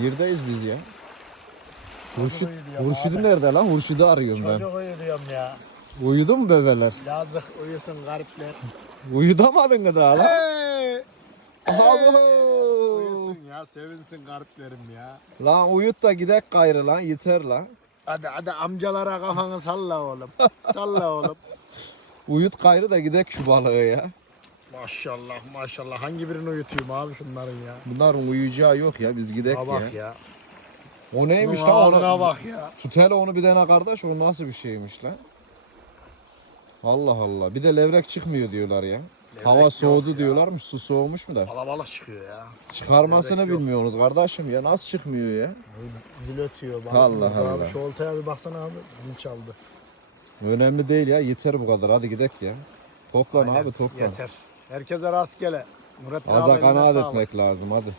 Neredeyiz biz ya? Hurşit, Hurşit'i nerede lan? Hurşit'i arıyorum ben. Çocuk uyuyorum ya. Uyudu mu bebeler? Yazık uyusun garipler. Uyudamadın mı daha lan? Hey! Abo! Uyusun ya sevinsin gariplerim ya. Lan uyut da gidek gayrı lan yeter lan. Hadi hadi amcalara kafanı salla oğlum. Salla oğlum. Uyut gayrı da gidek şu balığı ya. Maşallah maşallah. Hangi birini uyutayım abi şunların ya? Bunların uyuyacağı yok ya biz gidek Ha ya. bak ya. O neymiş lan? ağzına bak ya. Tut hele onu bir tane kardeş o nasıl bir şeymiş lan? Allah Allah. Bir de levrek çıkmıyor diyorlar ya. Levrek Hava yok soğudu ya. diyorlarmış. Su soğumuş mu da? Alabalık çıkıyor ya. Çıkarmasını Levrek yok. bilmiyoruz kardeşim ya. Nasıl çıkmıyor ya? Zil ötüyor. Bak, Allah Abi Allah. şu oltaya bir baksana abi. Zil çaldı. Önemli değil ya. Yeter bu kadar. Hadi gidek ya. Toplan Aynen, abi toplan. Yeter. Herkese rastgele. Nurettin Aza kanaat etmek lazım hadi.